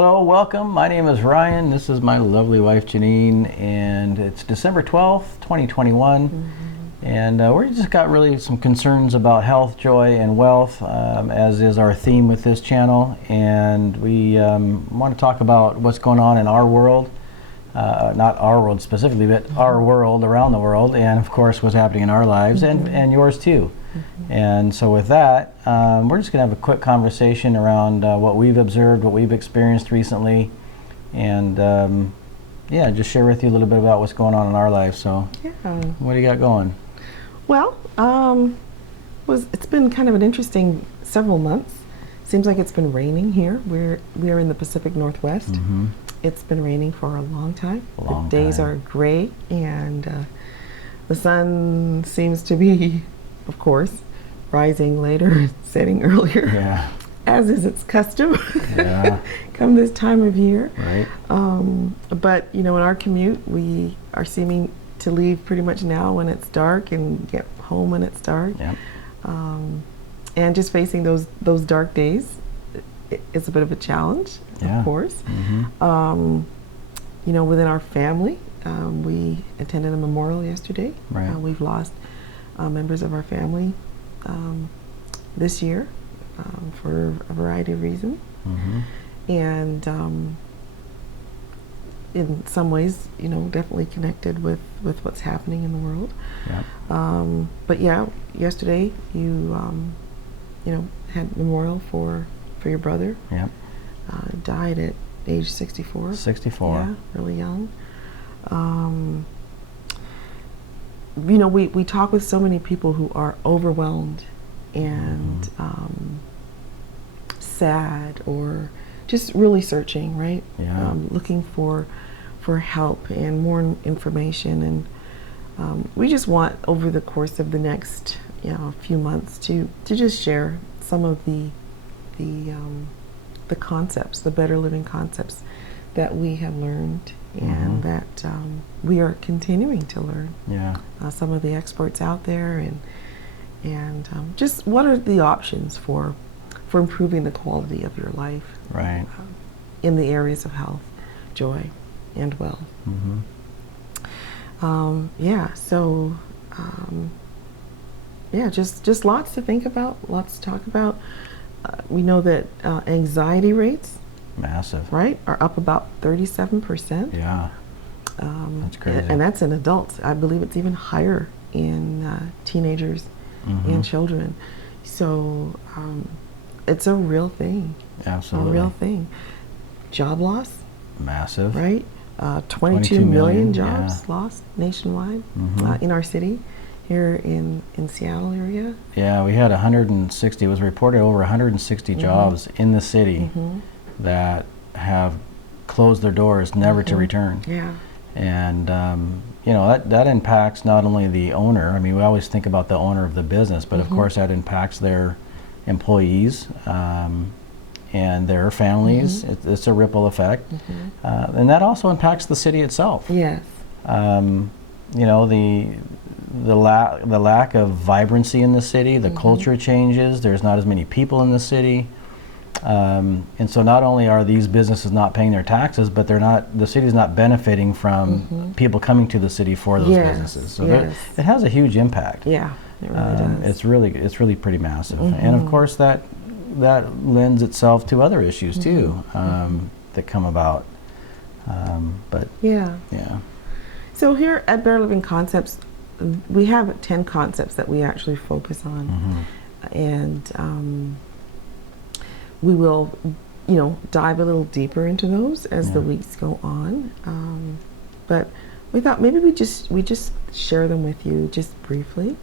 Hello, welcome. My name is Ryan. This is my lovely wife Janine, and it's December 12th, 2021. And we just got really some concerns about health, joy, and wealth, as is our theme with this channel. And we want to talk about what's going on in our world, not our world specifically, but our world around the world, and of course what's happening in our lives and yours too. And so with that, we're just going to have a quick conversation around what we've observed, what we've experienced recently, and yeah, just share with you a little bit about what's going on in our lives. So what do you got going? Well, it's been kind of an interesting several months. Seems like it's been raining here. We are in the Pacific Northwest. It's been raining for a long time. The days are gray, and the sun seems to be, of course, rising later, setting earlier, as is its custom come this time of year. Right. But in our commute, we are seeming to leave pretty much now when it's dark and get home when it's dark. And just facing those dark days is a bit of a challenge, of course. Within our family, we attended a memorial yesterday. We've lost members of our family this year for a variety of reasons. And in some ways, definitely connected with what's happening in the world. But yeah, yesterday you had memorial for your brother. Died at age 64. 64. Yeah, really young. We talk with so many people who are overwhelmed and sad, or just really searching, right? Looking for help and more information, and we just want, over the course of the next few months, to just share some of the concepts, the better living concepts that we have learned and that we are continuing to learn. Some of the experts out there, and just what are the options for improving the quality of your life, in the areas of health, joy, and wealth. Just lots to think about, lots to talk about. We know that anxiety rates, massive, are up about 37%. That's crazy. And that's in adults. I believe it's even higher in teenagers and children. So it's a real thing. Absolutely. A real thing. Job loss. Massive. 22 million jobs lost nationwide in our city, here in Seattle area. We had 160, it was reported over 160 jobs in the city that have closed their doors, never to return. And that impacts not only the owner. I mean, we always think about the owner of the business, but of course that impacts their employees and their families. It's a ripple effect. And that also impacts the city itself. The lack of vibrancy in the city, the culture changes, there's not as many people in the city. And so not only are these businesses not paying their taxes, but the city's not benefiting from people coming to the city for those businesses. So it has a huge impact. It really does. It's really pretty massive. And of course that lends itself to other issues too, that come about. So here at Better Living Concepts, we have 10 concepts that we actually focus on. And we will, dive a little deeper into those as the weeks go on. But we thought maybe we just share them with you just briefly.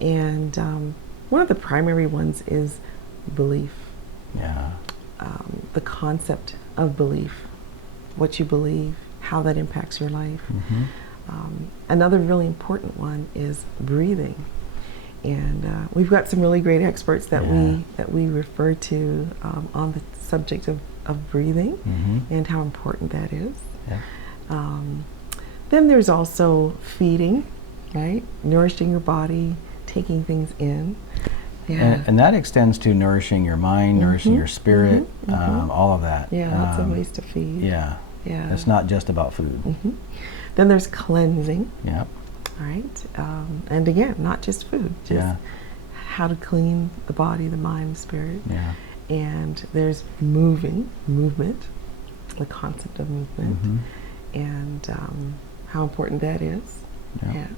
And one of the primary ones is belief. The concept of belief, what you believe, how that impacts your life. Another really important one is breathing. And we've got some really great experts that we refer to on the subject of breathing and how important that is. Then there's also feeding, nourishing your body, taking things in. Yeah. And that extends to nourishing your mind, nourishing your spirit, all of that. Yeah, lots of ways to feed. Yeah. Yeah. It's not just about food. Then there's cleansing. Yep. All right. And again, not just food, just how to clean the body, the mind, the spirit. Yeah. And there's movement, the concept of movement, and how important that is. Yeah.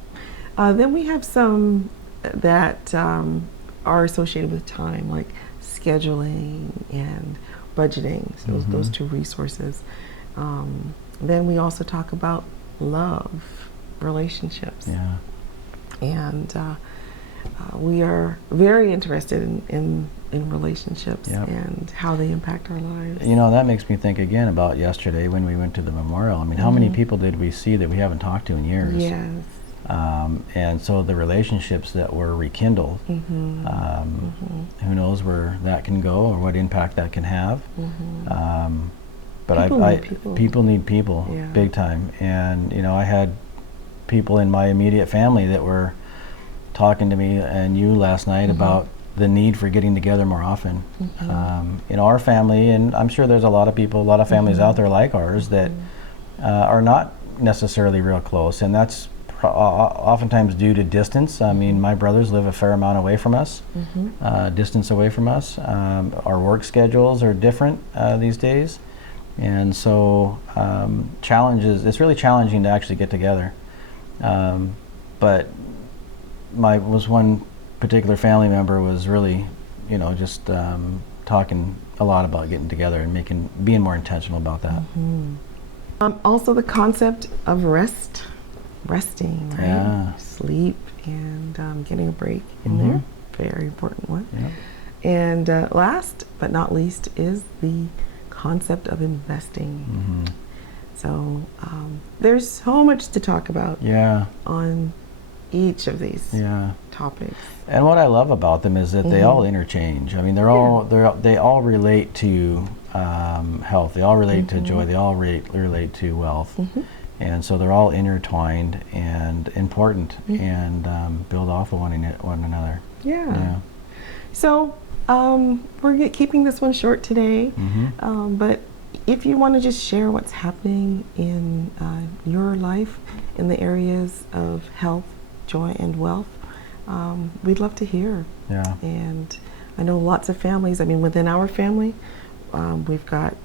Then we have some that are associated with time, like scheduling and budgeting, so those two resources. Then we also talk about love, relationships. Yeah. And we are very interested in relationships and how they impact our lives. You know, that makes me think again about yesterday when we went to the memorial. I mean, how many people did we see that we haven't talked to in years? Yes. And so the relationships that were rekindled, who knows where that can go or what impact that can have. But people need people, big time. And, you know, I had people in my immediate family that were talking to me and you last night about the need for getting together more often. In our family, and I'm sure there's a lot of people, a lot of families out there like ours that are not necessarily real close, and that's oftentimes due to distance. I mean, my brothers live a fair amount away from us, distance away from us. Our work schedules are different these days, and so it's really challenging to actually get together. But one particular family member was really, you know, just talking a lot about getting together and being more intentional about that. Also the concept of resting, right? Yeah. Sleep and getting a break in there, very important one. Yep. And last but not least is the concept of investing. So there's so much to talk about on each of these topics. And what I love about them is that they all interchange. I mean, they all relate to health. They all relate to joy. They all relate to wealth. And so they're all intertwined and important and build off of one another. Yeah. So we're keeping this one short today, but if you want to just share what's happening in your life in the areas of health, joy, and wealth, we'd love to hear. Yeah. And I know lots of families, I mean, within our family, we've got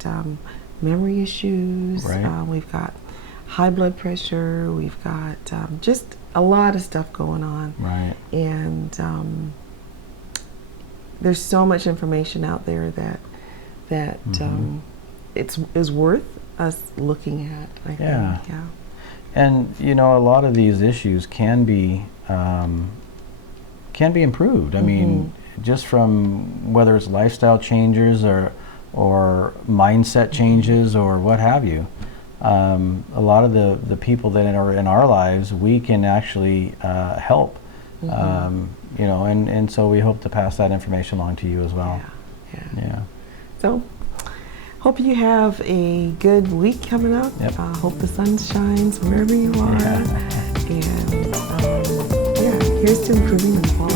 memory issues, we've got high blood pressure, we've got just a lot of stuff going on. Right. And there's so much information out there that is worth us looking at, I think. Yeah. And you know, a lot of these issues can be improved. I mean, just from whether it's lifestyle changes or mindset changes or what have you. A lot of the people that are in our lives, we can actually help. You know, and so we hope to pass that information along to you as well. Yeah. So, hope you have a good week coming up. Hope the sun shines wherever you are. And here's to improving the quality